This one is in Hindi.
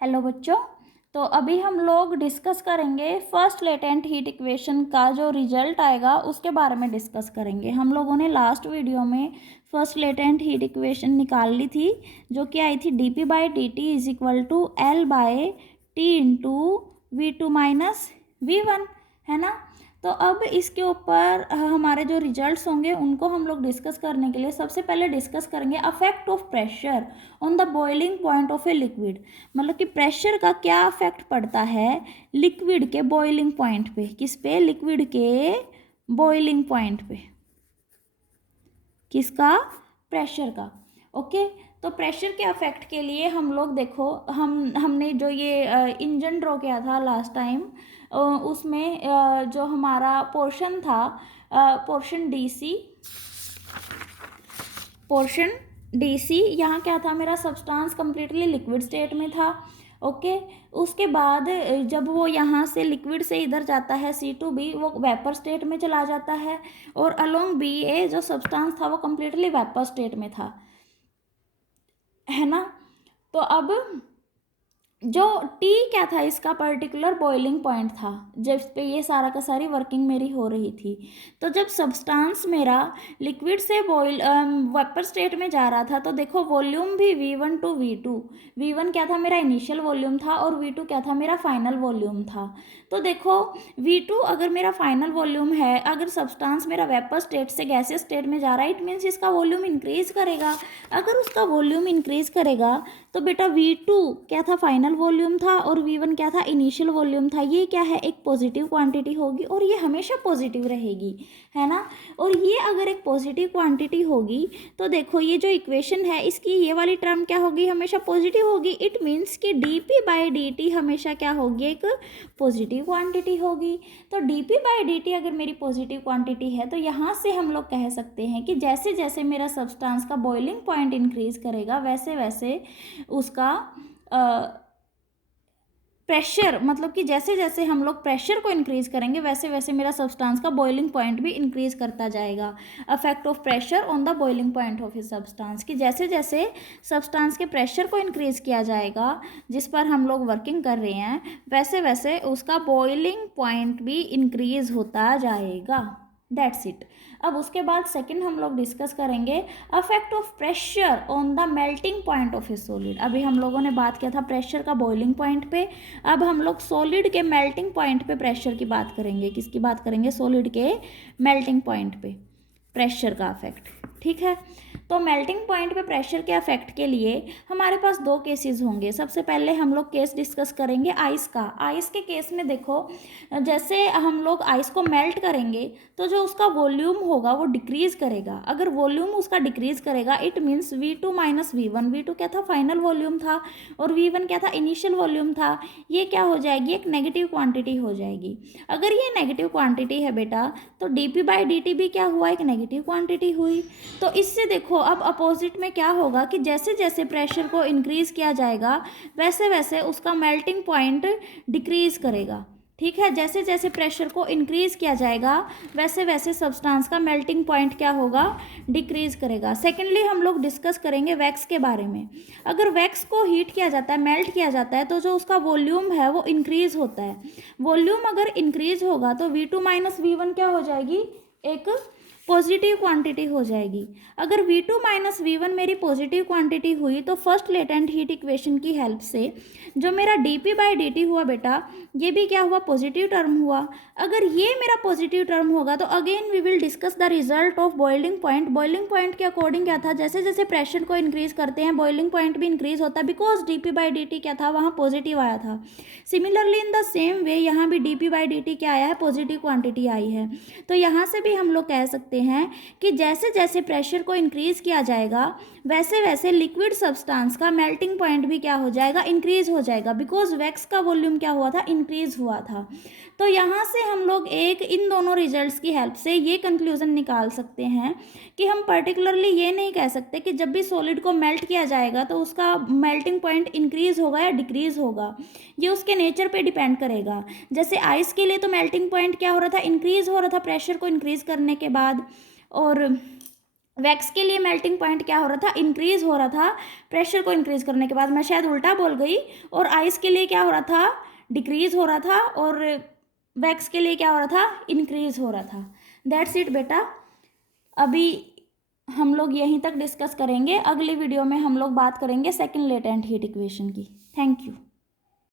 हेलो बच्चों। तो अभी हम लोग डिस्कस करेंगे फर्स्ट लेटेंट हीट इक्वेशन का जो रिजल्ट आएगा उसके बारे में डिस्कस करेंगे। हम लोगों ने लास्ट वीडियो में फर्स्ट लेटेंट हीट इक्वेशन निकाल ली थी, जो कि आई थी D P by D T is equal to L by T into V two minus V one, है ना। तो अब इसके ऊपर हमारे जो रिजल्ट्स होंगे उनको हम लोग डिस्कस करने के लिए सबसे पहले डिस्कस करेंगे affect of pressure on the boiling point of a liquid. मतलब कि प्रेशर का क्या अफेक्ट पड़ता है लिक्विड के बॉइलिंग पॉइंट पे। किस पे? लिक्विड के बॉइलिंग पॉइंट पे। किसका? प्रेशर का। ओके। तो प्रेशर के अफेक्ट के लिए हम लोग देखो, हमने जो ये इंजन ड्रॉ किया था लास्ट टाइम, उसमें जो हमारा पोर्शन था, पोर्शन डीसी, यहाँ क्या था, मेरा सब्सटेंस कम्प्लीटली लिक्विड स्टेट में था। ओके। उसके बाद जब वो यहाँ से लिक्विड से इधर जाता है C2B, वो वेपर स्टेट में चला जाता है, और अलोंग BA जो सब्सटेंस था वो कम्प्लीटली वेपर स्टेट में था, है ना। तो अब जो टी क्या था, इसका पर्टिकुलर बॉइलिंग पॉइंट था जिस पे ये सारा का सारी वर्किंग मेरी हो रही थी। तो जब सब्सटेंस मेरा लिक्विड से वेपर स्टेट में जा रहा था, तो देखो वॉल्यूम भी V1 टू V2, V1 क्या था, मेरा इनिशियल वॉल्यूम था, और V2 क्या था, मेरा फाइनल वॉल्यूम था। तो देखो V2 अगर मेरा फाइनल वॉल्यूम है, अगर सब्सटेंस मेरा वेपर स्टेट से गैसियस स्टेट में जा रहा है, इट मीन्स इसका वॉल्यूम इंक्रीज करेगा। अगर उसका वॉल्यूम इंक्रीज करेगा तो बेटा V2 क्या था, फाइनल वॉल्यूम था, और V1 क्या था, इनिशियल वॉल्यूम था। ये क्या है, एक पॉजिटिव क्वांटिटी होगी, और ये हमेशा पॉजिटिव रहेगी, है ना। और ये अगर एक पॉजिटिव क्वांटिटी होगी तो देखो ये जो इक्वेशन है इसकी ये वाली टर्म क्या होगी, हमेशा पॉजिटिव होगी। इट मीन्स कि dP बाई dt हमेशा क्या होगी, एक पॉजिटिव क्वांटिटी होगी। तो dP बाई dt अगर मेरी पॉजिटिव क्वांटिटी है, तो यहाँ से हम लोग कह सकते हैं कि जैसे जैसे मेरा सब्सटेंस का बॉइलिंग पॉइंट इंक्रीज करेगा, वैसे वैसे उसका प्रेशर, मतलब कि जैसे जैसे हम लोग प्रेशर को इंक्रीज करेंगे, वैसे वैसे मेरा सब्सटेंस का बॉइलिंग पॉइंट भी इंक्रीज करता जाएगा। Affect of pressure on the boiling point of a substance, कि जैसे जैसे सब्सटेंस के प्रेशर को इंक्रीज किया जाएगा जिस पर हम लोग वर्किंग कर रहे हैं, वैसे वैसे उसका बॉइलिंग पॉइंट भी इंक्रीज होता जाएगा। That's it. अब उसके बाद सेकंड हम लोग डिस्कस करेंगे affect of pressure on the melting point of A solid. अभी हम लोगों ने बात किया था प्रेशर का बॉइलिंग पॉइंट पे, अब हम लोग सॉलिड के मेल्टिंग पॉइंट पे प्रेशर की बात करेंगे। किसकी बात करेंगे? सॉलिड के मेल्टिंग पॉइंट पे प्रेशर का अफेक्ट। ठीक है। तो मेल्टिंग पॉइंट पे प्रेशर के अफेक्ट के लिए हमारे पास दो केसेस होंगे। सबसे पहले हम लोग केस डिस्कस करेंगे आइस का। आइस के केस में देखो, जैसे हम लोग आइस को मेल्ट करेंगे तो जो उसका वॉल्यूम होगा वो डिक्रीज करेगा। अगर वॉल्यूम उसका डिक्रीज करेगा, it means V2 minus V1। V2 क्या था, फाइनल वॉल्यूम था, और V1 क्या था, इनिशियल वॉल्यूम था। ये क्या हो जाएगी, एक नेगेटिव क्वांटिटी हो जाएगी। अगर ये नेगेटिव क्वांटिटी है बेटा, तो dP बाई dt भी क्या हुआ, एक नेगेटिव क्वांटिटी हुई। तो इससे देखो अब अपोजिट में क्या होगा कि जैसे जैसे प्रेशर को इंक्रीज किया जाएगा, वैसे वैसे उसका मेल्टिंग पॉइंट डिक्रीज करेगा। ठीक है। जैसे जैसे प्रेशर को इंक्रीज किया जाएगा, वैसे वैसे सब्सटेंस का मेल्टिंग पॉइंट क्या होगा, डिक्रीज करेगा। सेकेंडली हम लोग डिस्कस करेंगे वैक्स के बारे में। अगर वैक्स को हीट किया जाता है, मेल्ट किया जाता है, तो जो उसका वॉल्यूम है वो इंक्रीज होता है। वॉल्यूम अगर इंक्रीज होगा तो V2 माइनस V1 क्या हो जाएगी, एक पॉजिटिव क्वांटिटी हो जाएगी। अगर V2 माइनस V1 मेरी पॉजिटिव क्वांटिटी हुई, तो फर्स्ट लेटेंट हीट इक्वेशन की हेल्प से जो मेरा dP बाई dt हुआ बेटा, ये भी क्या हुआ, पॉजिटिव टर्म हुआ। अगर ये मेरा पॉजिटिव टर्म होगा, तो again we will discuss the result of boiling point. Boiling point के अकॉर्डिंग क्या था, जैसे जैसे प्रेशर को इंक्रीज करते हैं बॉइलिंग पॉइंट भी इंक्रीज होता है, बिकॉज dP बाई dt क्या था, वहाँ पॉजिटिव आया था। Similarly in the same way यहाँ भी dP बाई dt क्या आया है, पॉजिटिव क्वांटिटी आई है। तो यहाँ से भी हम लोग कह सकते हैं कि जैसे जैसे प्रेशर को इंक्रीज किया जाएगा, वैसे वैसे लिक्विड सब्सटेंस का मेल्टिंग पॉइंट भी क्या हो जाएगा, इंक्रीज हो जाएगा, बिकॉज वैक्स का वॉल्यूम क्या हुआ था, इंक्रीज हुआ था। तो यहाँ से हम लोग एक इन दोनों रिजल्ट्स की हेल्प से ये कंक्लूजन निकाल सकते हैं कि हम पर्टिकुलरली ये नहीं कह सकते कि जब भी सॉलिड को मेल्ट किया जाएगा तो उसका मेल्टिंग पॉइंट इंक्रीज होगा या डिक्रीज होगा। ये उसके नेचर पे डिपेंड करेगा। जैसे आइस के लिए तो मेल्टिंग पॉइंट क्या हो रहा था, इंक्रीज हो रहा था प्रेशर को इंक्रीज करने के बाद, और वैक्स के लिए मेल्टिंग पॉइंट क्या हो रहा था, इंक्रीज हो रहा था प्रेशर को इंक्रीज करने के बाद, मैं शायद उल्टा बोल गई। और आइस के लिए क्या हो रहा था, डिक्रीज हो रहा था, और वैक्स के लिए क्या हो रहा था, इंक्रीज हो रहा था। दैट्स इट बेटा। अभी हम लोग यहीं तक डिस्कस करेंगे, अगली वीडियो में हम लोग बात करेंगे सेकंड लेटेंट हीट इक्वेशन की। Thank you.